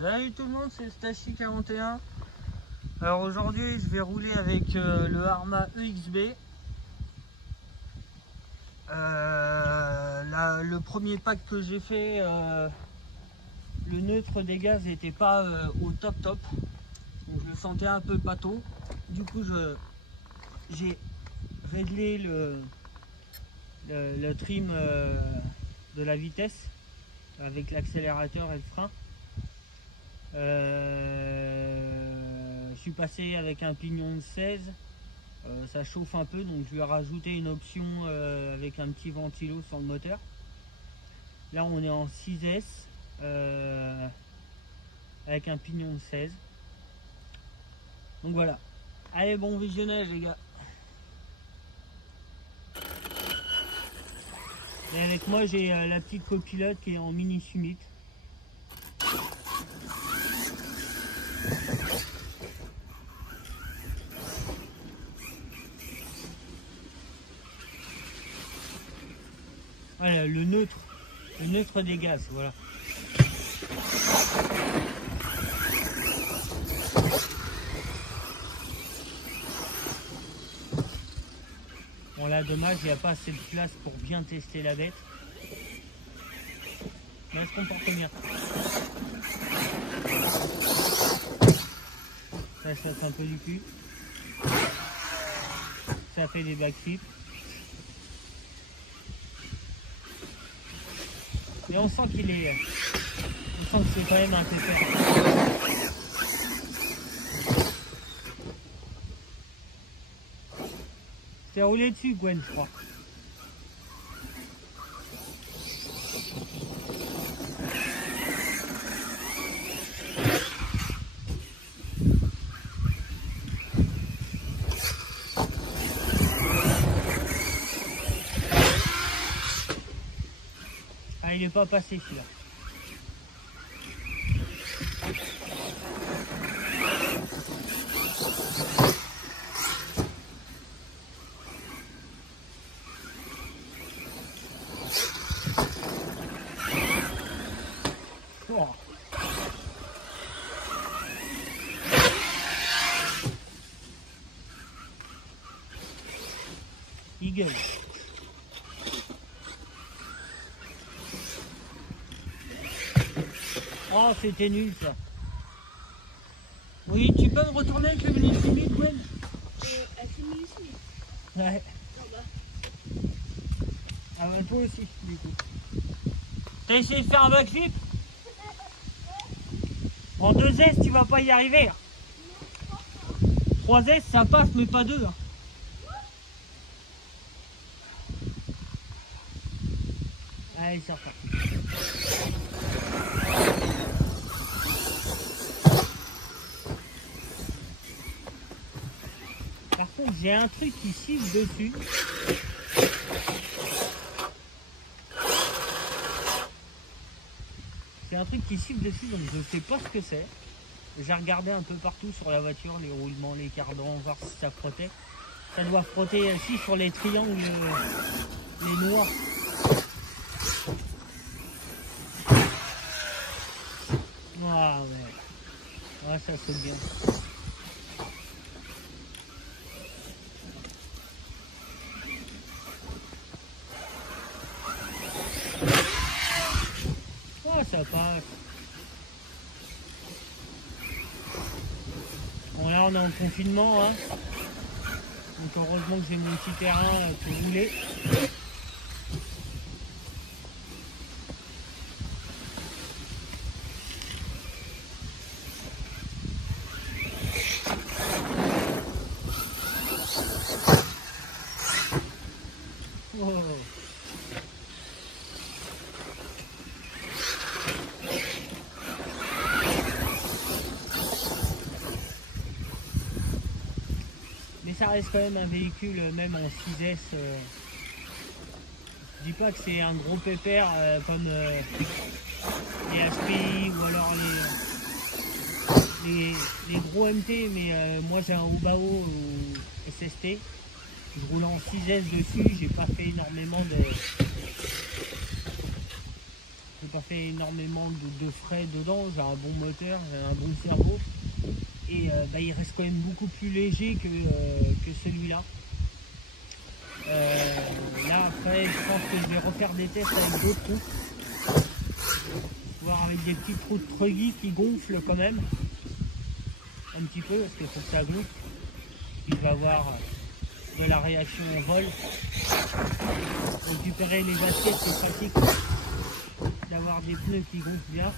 Salut tout le monde, c'est Stacy41. Alors aujourd'hui je vais rouler avec le Arma EXB. Le premier pack que j'ai fait, le neutre des gaz n'était pas au top. Donc je le sentais un peu pâteau. Du coup j'ai réglé le trim de la vitesse avec l'accélérateur et le frein. Je suis passé avec un pignon de 16, ça chauffe un peu, donc je lui ai rajouté une option avec un petit ventilo sur le moteur. Là on est en 6S avec un pignon de 16. Donc voilà, allez, bon visionnage les gars. Et avec moi j'ai la petite copilote qui est en mini Summit. Voilà, le neutre des gaz, voilà. Bon là, dommage, il n'y a pas assez de place pour bien tester la bête. Mais elle se comporte bien. Ça chauffe un peu du cul. Ça fait des backflips. Mais on sent qu'il est... On sent que c'est quand même un pépère. Je t'ai roulé dessus, Gwen, je crois. Ah, il n'est pas passé celui-là. Oh. Il gueule. Oh, c'était nul ça. Oui, tu peux me retourner avec le mini Summit, Gwen? Avec le mini Summit? Ouais. Ah bah. Ah bah toi aussi, du coup. T'as essayé de faire un backflip? En 2S, tu vas pas y arriver. 3S, ça passe, mais pas 2. Allez, c'est reparti. Par contre, j'ai un truc qui siffle dessus. C'est un truc qui siffle dessus, donc je sais pas ce que c'est. J'ai regardé un peu partout sur la voiture, les roulements, les cardans, voir si ça frottait. Ça doit frotter aussi sur les triangles, les noirs. Ah ouais, ouais, ça saute bien. Oh, ça passe. Bon là on est en confinement, hein. Donc heureusement que j'ai mon petit terrain pour rouler. Oh. Mais ça reste quand même un véhicule, même en 6S. Je dis pas que c'est un gros pépère comme les HPI ou alors les gros MT, mais moi j'ai un Obao ou SST. Je roule en 6S dessus, j'ai pas fait énormément de pas fait énormément de frais dedans, j'ai un bon moteur, j'ai un bon cerveau. Et il reste quand même beaucoup plus léger que celui-là. Là après je pense que je vais refaire des tests avec d'autres roues. Voir avec des petites roues de Truggy qui gonflent quand même. Un petit peu parce qu'il faut que ça gonfle. Puis je vais avoir de la réaction en vol. Récupérer les assiettes, c'est pratique d'avoir des pneus qui gonflent bien.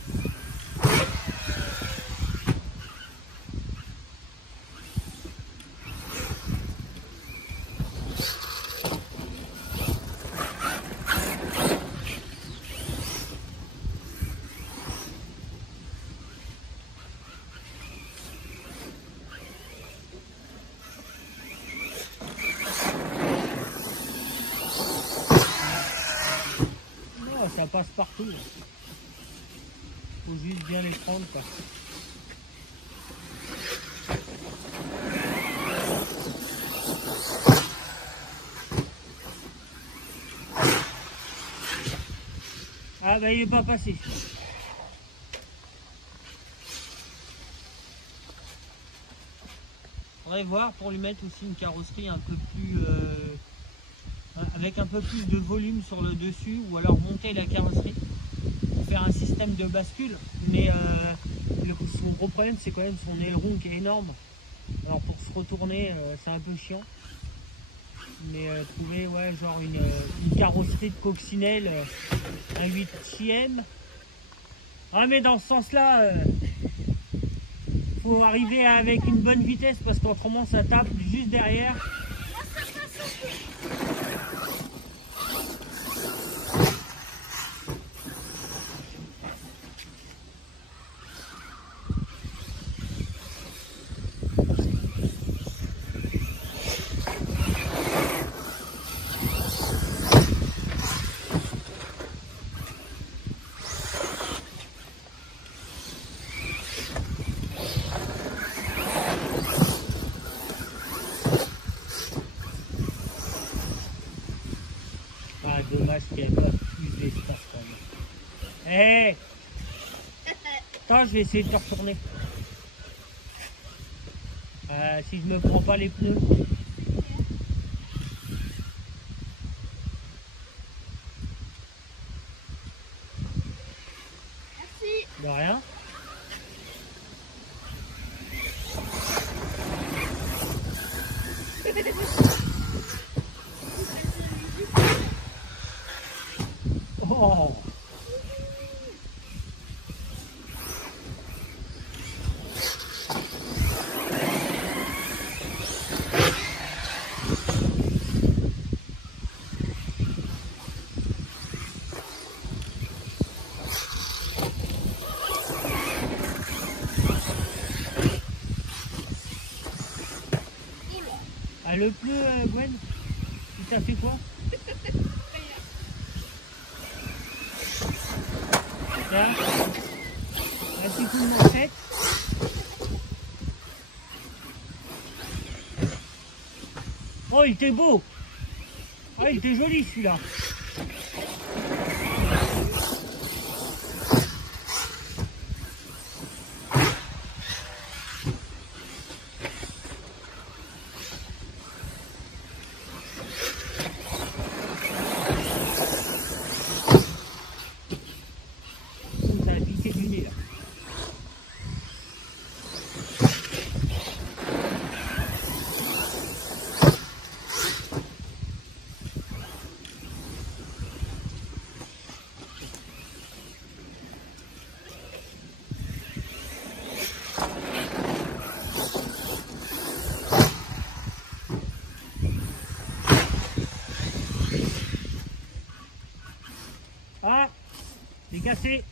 Ça passe partout. Faut juste bien les prendre quoi. Ah bah il est pas passé. Faudrait voir pour lui mettre aussi une carrosserie un peu plus avec un peu plus de volume sur le dessus, ou alors monter la carrosserie pour faire un système de bascule. Mais son gros problème c'est quand même son aileron qui est énorme. Alors pour se retourner c'est un peu chiant. Mais trouver ouais, genre une carrosserie de coccinelle, un 8e. Ah mais dans ce sens là faut arriver avec une bonne vitesse parce qu'autrement ça tape juste derrière. Dommage qu'il n'y ait pas plus d'espace quand même. Hé Attends, je vais essayer de te retourner. Si je me prends pas les pneus. Merci. De rien. Oh. Ah, le pneu, Gwen, il t'a fait quoi? Là, un petit coup de manchette. Oh, il était beau. Ah, il était joli celui-là. Ça a piqué du nez là. Ah, c'est cassé.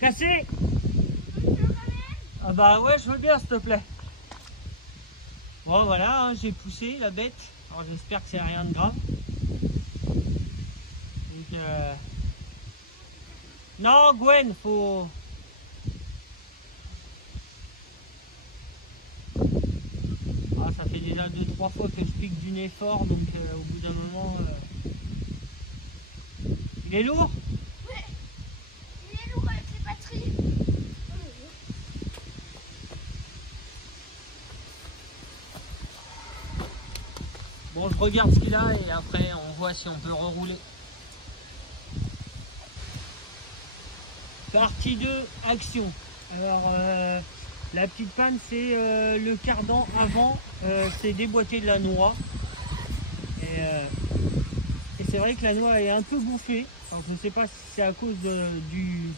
Cassé. Ah bah ouais, je veux bien s'il te plaît. Bon voilà, hein, j'ai poussé la bête. Alors j'espère que c'est rien de grave. Donc, non Gwen, faut... Ah, ça fait déjà 2-3 fois que je pique du nez fort, donc au bout d'un moment... Il est lourd? Ouais. Il est lourd avec les batteries. Bon, je regarde ce qu'il a et après on voit si on peut rerouler. Partie 2, action. Alors, la petite panne, c'est le cardan avant, c'est déboîté de la noix. Et c'est vrai que la noix est un peu gonflée. Alors, je ne sais pas si c'est à cause du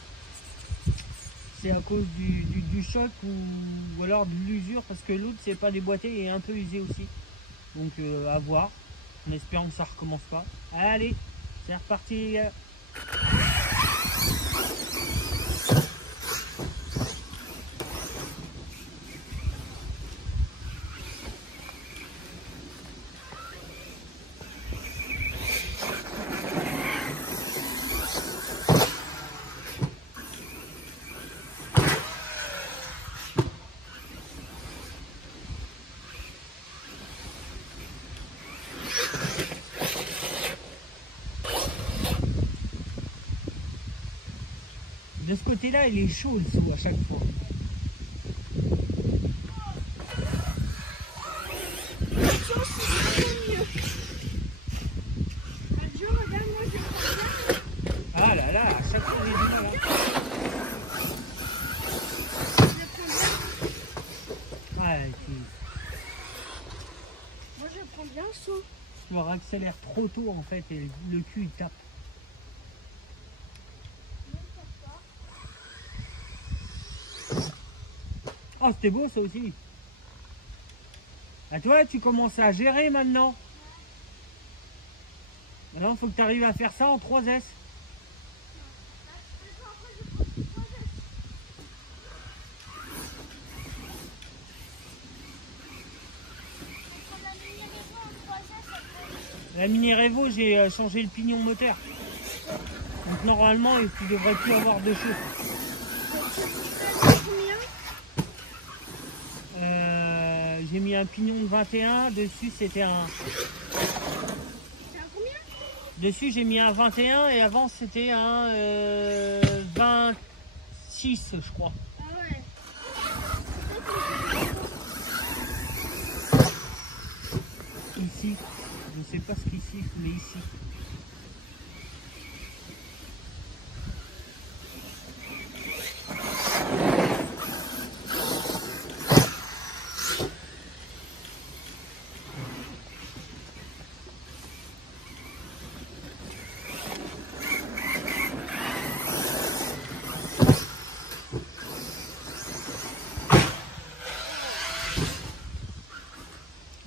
choc ou alors de l'usure, parce que l'autre c'est pas déboîté et est un peu usé aussi. Donc à voir, en espérant que ça recommence pas. Allez, c'est reparti les gars. De ce côté-là, il est chaud le seau à chaque fois. Ah là là, à chaque fois, il est du mal. Ah, Moi je prends bien le saut. tu leur accélère trop tôt en fait et le cul il tape. Oh, c'était beau ça aussi. À toi, tu commences à gérer maintenant. Maintenant, il faut que tu arrives à faire ça en 3S. La Mini Revo, j'ai changé le pignon moteur. Donc normalement, tu devrais plus avoir de chaud. J'ai mis un pignon de 21, dessus c'était un... C'est un combien? Dessus j'ai mis un 21 et avant c'était un 26 je crois. Ah ouais. Ici, je sais pas ce qu'il siffle mais ici.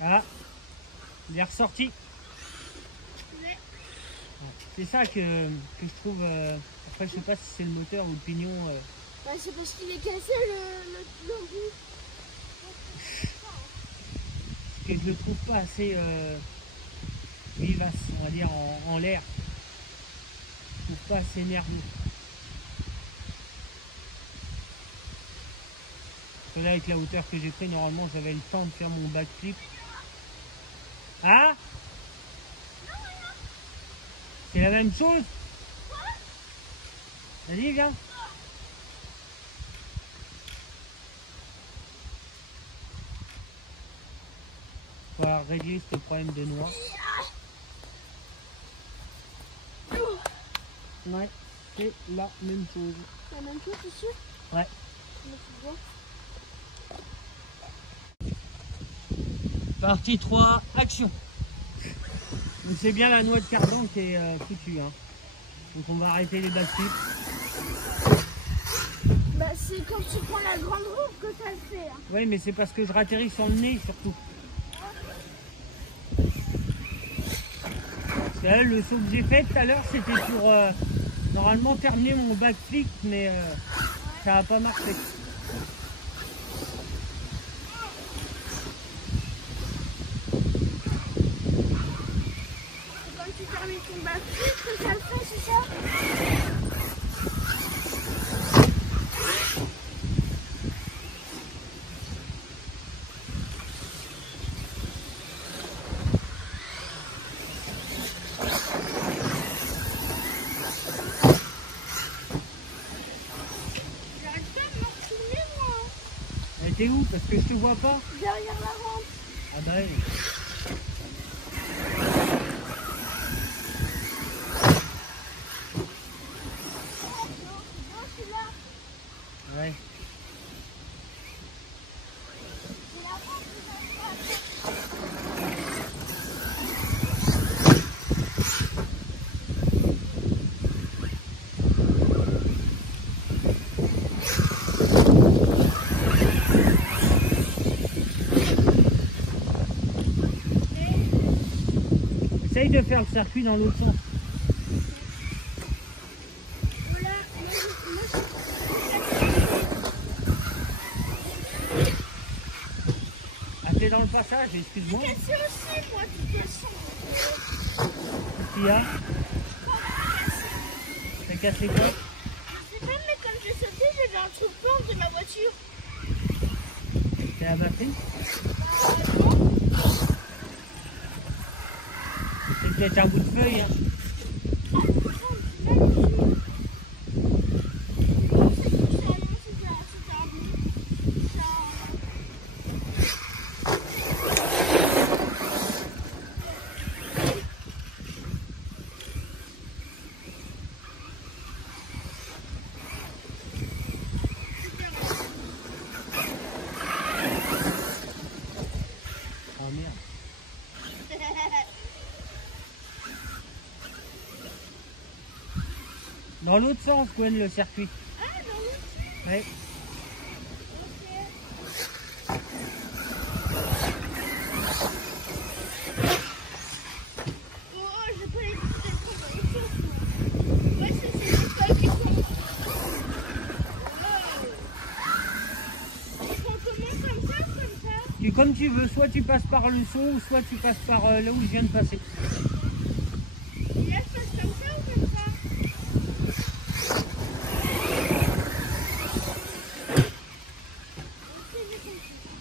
Ah, il est ressorti. Ouais. C'est ça que je trouve. Après, je sais pas si c'est le moteur ou le pignon. Bah, c'est parce qu'il est cassé le bout. Que je le trouve pas assez vivace, on va dire, en l'air. Je trouve pas assez nerveux. Parce que là, avec la hauteur que j'ai pris, normalement, j'avais le temps de faire mon backflip. Ah, c'est la même chose. Vas-y, viens. On va régler ce problème de noix. Ouais, c'est la même chose. La même chose, c'est sûr? Ouais. Mais tu vois. Partie 3, action. Donc c'est bien la noix de cardan qui est foutue. Hein. Donc on va arrêter les backflips. Bah, c'est quand tu prends la grande roue que ça le fait. Hein. Oui, mais c'est parce que je ratterris sur le nez surtout. Parce que là, le saut que j'ai fait tout à l'heure, c'était pour normalement terminer mon backflip, mais ça n'a pas marché. C'est quand tu termines ton backflip que ça le fait, c'est ça? t'es où? Parce que je te vois pas. Derrière la rampe. Ah bah oui. Non, je suis là. Ouais. C'est la rampe que j'arrive pas à faire. Essaye de faire le circuit dans l'autre sens. Voilà, moi, Ah, t'es dans le passage, excuse-moi. je suis cassé aussi, moi, de toute façon. Qu'est-ce qu'il y a? T'as cassé quoi? Je sais pas, mais comme j'ai sauté, j'ai vu un truc blanc de ma voiture. C'est la batterie? Non. C'est peut-être un bout de feuille. Hein. Oh merde. Dans l'autre sens, Gwen, le circuit. Ah, non, oui. Ouais. Oh, j'ai pas les petites étoiles dans les choses. Ouais, c'est les étoiles qui sont. Ils sont comment, comme ça? Comme tu veux, soit tu passes par le saut, soit tu passes par là où je viens de passer. Et là, je passe comme ça ou comme ça? Ouais, c'est des feuilles qui sont.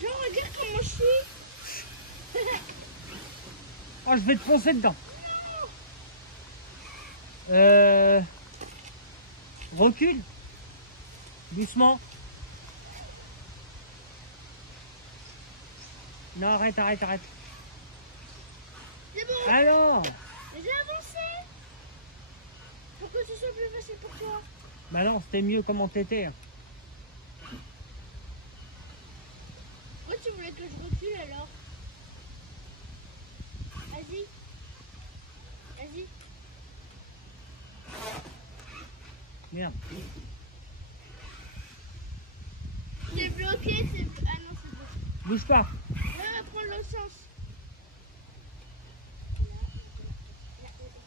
Genre, regarde comment je suis. Oh, je vais te foncer dedans. Recule. Doucement. Non, arrête. C'est bon. Alors, Mais j'ai avancé. Pour que ce soit plus facile pour toi. bah non, c'était mieux comment t'étais. Pourquoi tu voulais que je recule alors? Vas-y. Vas-y. Merde. T'es bloqué, c'est. Ah non, c'est bon. Bouge pas. Là, prends l'autre sens.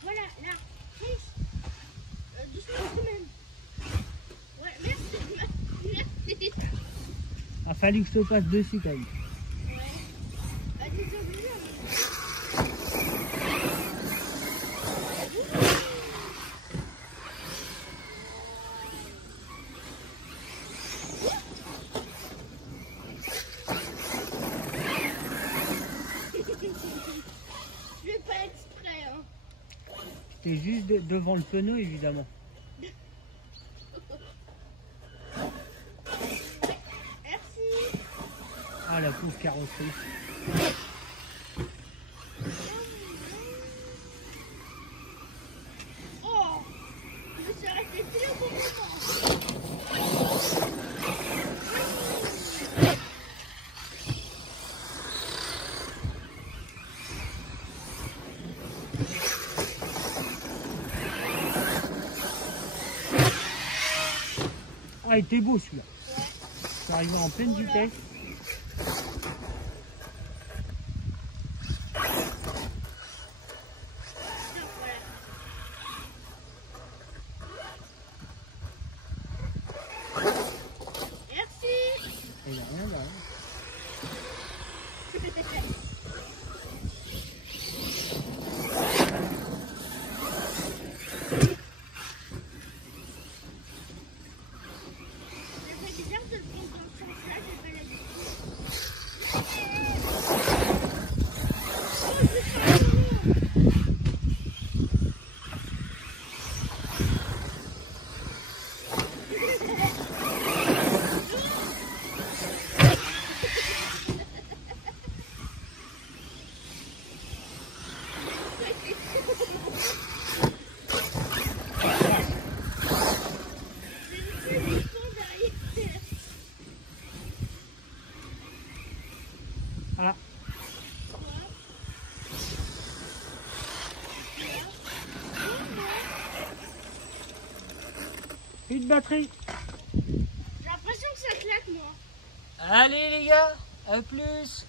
Voilà, là. Fonce. Doucement quand même. Ouais, merci. Merci. A fallu que je te passe dessus quand même. Ouais. Vas-y, t'es obligé. Je fais pas exprès, hein. T'es juste devant le pneu évidemment. carrosserie. Oh, je suis resté plus au bon moment. Ah, il était beau celui-là. Ouais. C'est arrivé en pleine vitesse. Merci. Il n'y a rien là. C'est bizarre de le prendre dans ce sens-là, j'ai pas l'habitude. Oh, je vais faire un Voilà. Une batterie. J'ai l'impression que ça claque, moi. Allez les gars, à plus.